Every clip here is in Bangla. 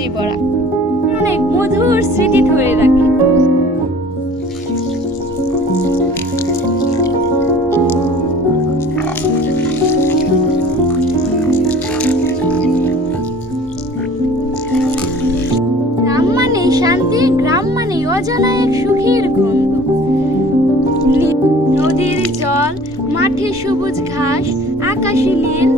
সবুজে ভরা, অনেক মধুর স্মৃতি ধরে রাখে। গ্রাম মানে শান্তি, গ্রাম মানে অজানা এক সুখের গন্ধ। নদীর জল, মাঠে সবুজ ঘাস, আকাশে নীল।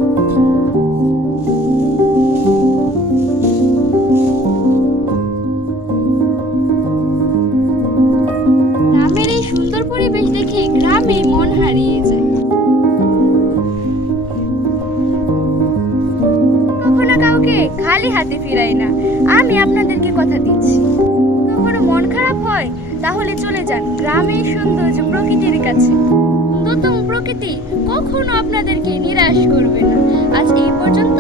গ্রামের এই সুন্দর পরিবেশ দেখে গ্রামে মন হারিয়ে যায়। কখনো কাউকে খালি হাতে ফিরাই না, আমি আপনাদেরকে কথা দিচ্ছি। কখনো মন খারাপ হয় তাহলে চলে যান গ্রামের সৌন্দর্য প্রকৃতির কাছে। সুন্দরতম প্রকৃতি কখনো আপনাদেরকে নিরাশ করবে না। আজ এই পর্যন্ত।